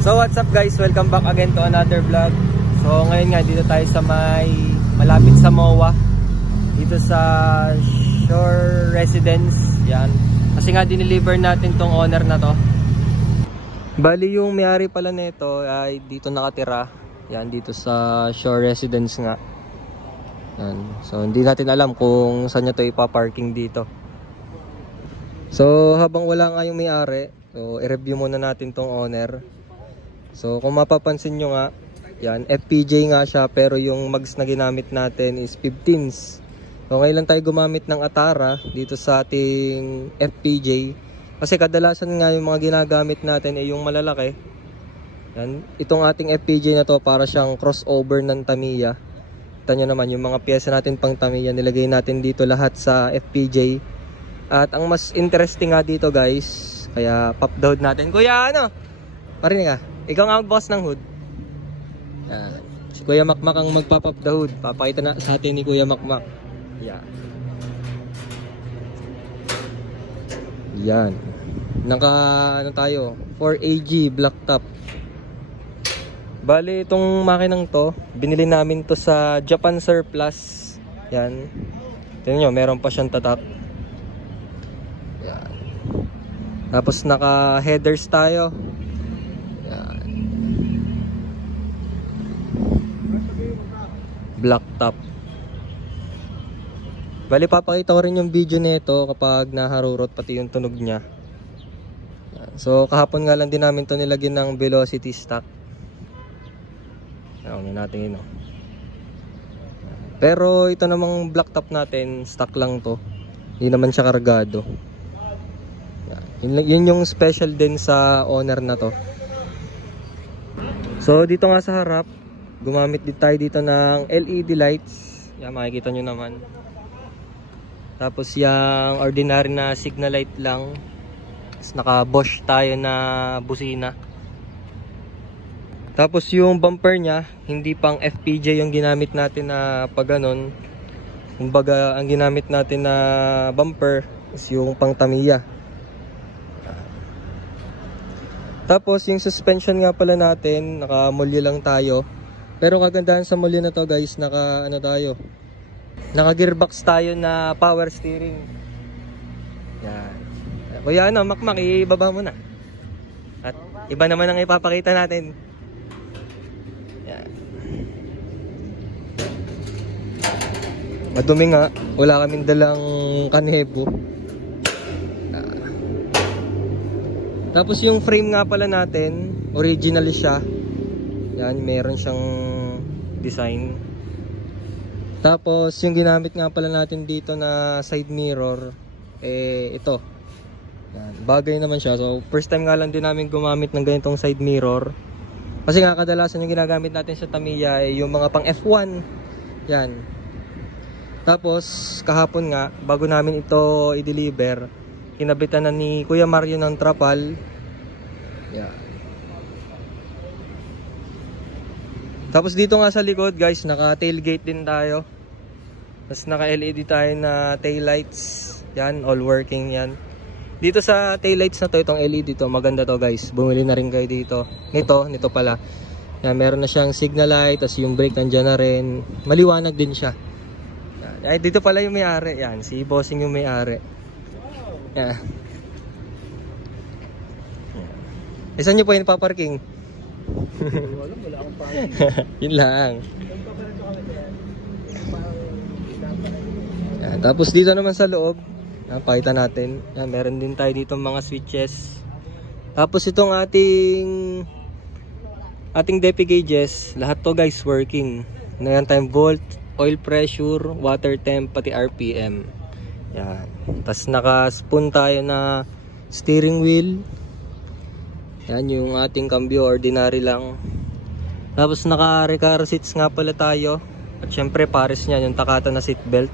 So what's up guys, welcome back again to another vlog. So ngayon nga dito tayo sa malapit sa MOA, dito sa Shore Residence. Yan, kasi nga dineliver natin tong owner na to. Bali yung may-ari pala nito ay dito nakatira. Yan, dito sa Shore Residence nga. Yan. So hindi natin alam kung saan niya to ipaparking dito. So habang wala nga yung may-ari, so i-review muna natin tong owner. So kung mapapansin nyo nga, yan, FPJ nga siya, pero yung mags na ginamit natin is 15s. So ngayon lang tayo gumamit ng Atara dito sa ating FPJ. Kasi kadalasan nga yung mga ginagamit natin ay yung malalaki. Yan, itong ating FPJ na to para siyang crossover ng Tamiya. Kita nyo naman yung mga pyesa natin pang Tamiya, nilagay natin dito lahat sa FPJ. At ang mas interesting nga dito guys, kaya pop the hood natin. Kuya ano? Parinig ka? Ikaw nga mag-boss ng hood. Yan. Si Kuya Makmak ang magpapop the hood. Papakita na sa atin ni Kuya Makmak. Yan. Yan. Naka ano tayo? 4AG black top. Bali itong makinang to, binili namin to sa Japan Surplus. Yan. Tingnan nyo, meron pa siyang tatak. Yan. Tapos naka headers tayo. Black top. Bali papakita ko rin yung video nito kapag naharurot pati yung tunog niya. So kahapon nga lang din namin to nilagyan ng velocity stock. Ayun natin yun. Pero ito namang black top natin, stock lang to. Hindi naman siya kargado. Yun yung special din sa owner na to. So dito nga sa harap, gumamit din tayo dito ng LED lights. Yan, makikita nyo naman. Tapos yung ordinary na signal light lang. Tapos naka Bosch tayo na busina. Tapos yung bumper nya, hindi pang FPJ yung ginamit natin na pag ganon. Kumbaga ang ginamit natin na bumper is yung pang Tamiya. Tapos yung suspension nga pala natin, naka-mulyo lang tayo. Pero kagandahan sa mulyo na to guys, naka gearbox tayo na power steering. Yan. Kuya ano, Makmak, ibaba mo na. At iba naman ang ipapakita natin. Yan. Madumi nga, wala kaming dalang kanebo. Tapos yung frame nga pala natin, original siya. Yan, meron siyang design. Tapos yung ginamit nga pala natin dito na side mirror, ito. Yan, bagay naman siya. So first time nga lang din namin gumamit ng ganitong side mirror. Kasi nga kadalasan yung ginagamit natin sa Tamiya ay yung mga pang F1. Yan. Tapos kahapon nga, bago namin ito i-deliver, kinabitan na ni Kuya Mario ng trapal. Yan. Tapos dito nga sa likod guys, naka tailgate din tayo. Tapos naka LED tayo na taillights. Yan, all working yan. Dito sa taillights na to, itong LED to, maganda to guys. Bumili na rin kayo dito. Nito pala. Yan, meron na siyang signal light, tapos yung brake nandiyan na rin. Maliwanag din siya. Yan. Ay, dito pala yung may-ari. Yan, si Bossing yung may-ari. Yan. Saan nyo po yung paparking? Wala akong parking. Yun lang. Yan, tapos dito naman sa loob, pakita natin. Yan, meron din tayo dito mga switches. Tapos itong ating DP gauges, lahat to guys working. Meron tayong volt, oil pressure, water temp, pati RPM. Yan. Tapos naka-spoon tayo na steering wheel. Yan yung ating cambio, ordinary lang. Tapos naka-recar seats nga pala tayo. At syempre pares niya yung Takata na seatbelt.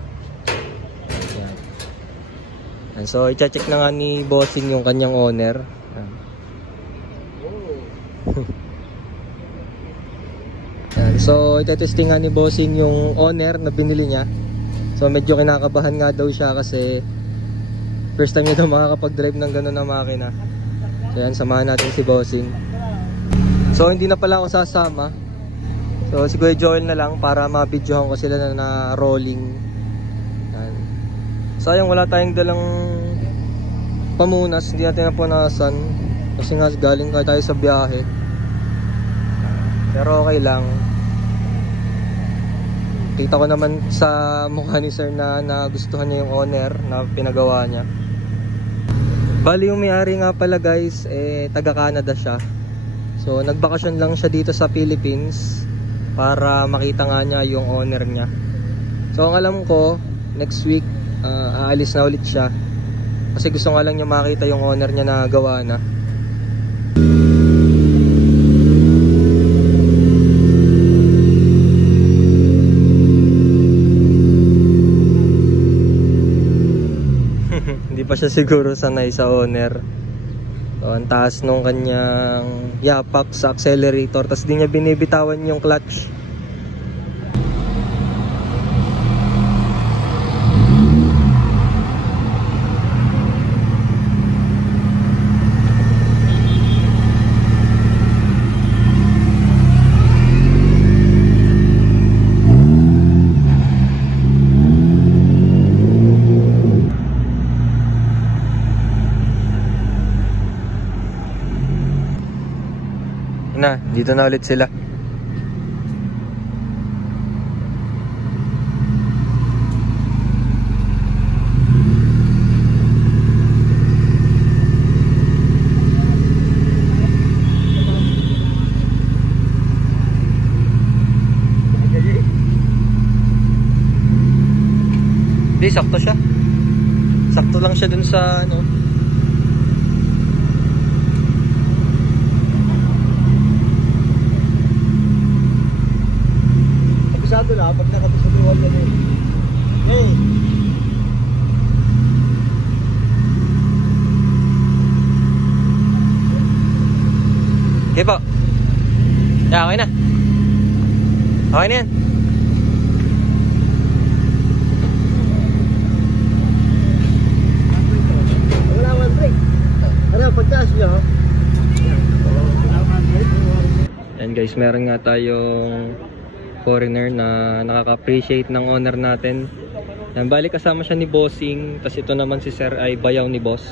Yan. Yan. So i-check na nga ni Bossing yung kanyang owner. Yan. Yan. So itetesting nga ni Bossing yung owner na binili niya. So medyo kinakabahan nga daw siya kasi first time niya daw makakapag-drive ng gano'n na makina. So yan, samahan natin si Bossing. So hindi na pala ako sasama. So si Kuya Joel na lang para ma-videohan ko sila na rolling. Yan. Sayang wala tayong dalang pamunas, hindi natin napunasan. Kasi nga galing tayo sa biyahe. Pero okay lang. Kita ko naman sa mukha ni sir na nagustuhan niya yung owner na pinagawa niya. Bali yung may-ari nga pala guys, taga Canada siya. So nagbakasyon lang siya dito sa Philippines para makita nga niya yung owner niya. So ang alam ko, next week aalis na ulit siya. Kasi gusto nga lang niya makita yung owner niya na gawa na. Hindi pa siya siguro sanay sa owner. So, ang taas nung kanyang yapak sa accelerator. Tapos di niya binibitawan yung clutch. Na, dito na ulit sila. Hindi, sakto siya. Sakto lang siya dun sa ano. Kabisado na, pag nakabisado wala na eh. Hey! Okay po. Yeah, okay na. Okay na yan. Wala man brake. Ano, pagtaas niya ha? Yan guys, meron nga tayong foreigner na nakaka-appreciate ng owner natin. Yan, bali kasama siya ni Bossing. Tapos ito naman si Sir ay bayaw ni Boss.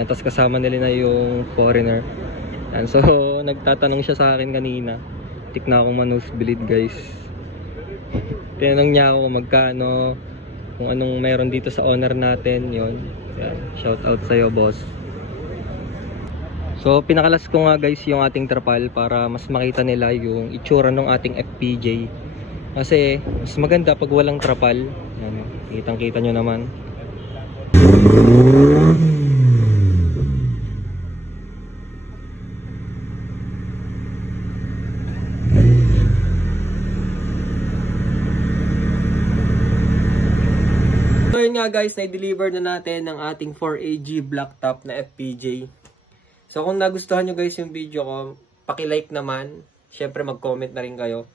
Yan, tapos kasama nila na yung foreigner. Yan, so nagtatanong siya sa akin kanina. Tik na akong manusbilid guys. Tinanong niya ako kung magkano, kung anong meron dito sa owner natin. Yun. Yan, shout out sa'yo boss. So pinakalas ko nga guys yung ating trapal para mas makita nila yung itsura ng ating FPJ. Kasi mas maganda pag walang trapal. Yan, kitang kita nyo naman. So yun nga guys, na-deliver na natin ang ating 4AG blacktop na FPJ. So kung nagustuhan nyo guys yung video ko, paki-like naman. Syempre mag-comment na rin kayo.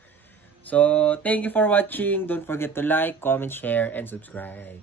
So thank you for watching. Don't forget to like, comment, share, and subscribe.